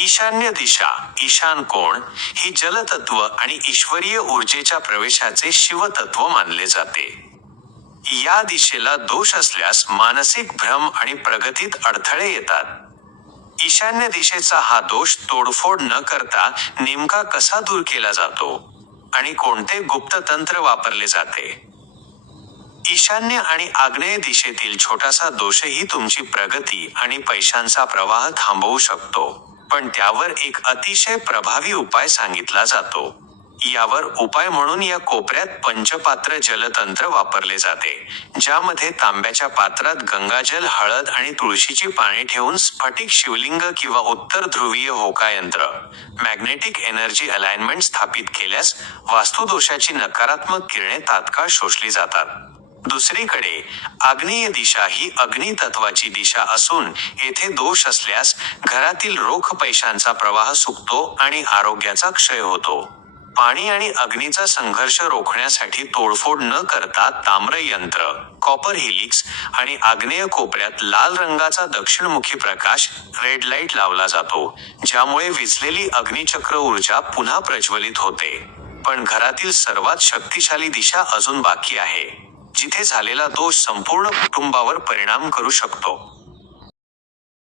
ईशान्य दिशा, ईशान कोण, ही जलतत्व आणि ईश्वरीय ऊर्जेच्या प्रवेशाचे शिवतत्व मानले जाते. या दिशेला दोष असल्यास मानसिक भ्रम आणि प्रगतीत अडथळे येतात. ईशान्य दिशेचा हा दोष तोडफोड न करता नेमका कसा दूर केला जातो आणि कोणते गुप्त तंत्र वापरले जाते? ईशान्य आणि आग्नेय दिशेतील छोटासा दोषही तुमची प्रगती आणि पैशांचा प्रवाह थांबवू शकतो, पण त्यावर एक अतिशय प्रभावी उपाय सांगितला जातो. यावर उपाय म्हणून या कोपऱ्यात पंचपात्र जलतंत्र वापरले जाते, ज्यामध्ये तांब्याच्या पात्रात गंगाजल, हळद आणि तुळशीची पाने ठेवून स्फटिक शिवलिंग किंवा उत्तर ध्रुवीय होकायंत्र मॅग्नेटिक एनर्जी अलाइनमेंट स्थापित केल्यास वास्तुदोषाची नकारात्मक किरणे तात्काळ शोषली जातात. दुसरीकडे आग्नेय दिशा ही अग्नी तत्वाची दिशा असून येथे दोष असल्यास घरातील रोख पैशांचा प्रवाह सुकतो आणि आरोग्याचा क्षय होतो. पाणी आणि अग्नीचा संघर्ष रोखण्यासाठी तोडफोड न करता ताम्र यंत्र, कॉपर हिलिक्स आणि आग्नेय कोपऱ्यात लाल रंगाचा दक्षिणमुखी प्रकाश रेड लाईट लावला जातो, ज्यामुळे विझलेली अग्निचक्र ऊर्जा पुन्हा प्रज्वलित होते. पण घरातील सर्वात शक्तिशाली दिशा अजून बाकी आहे, जिथे झालेला दोष संपूर्ण कुटुंबावर परिणाम करू शकतो.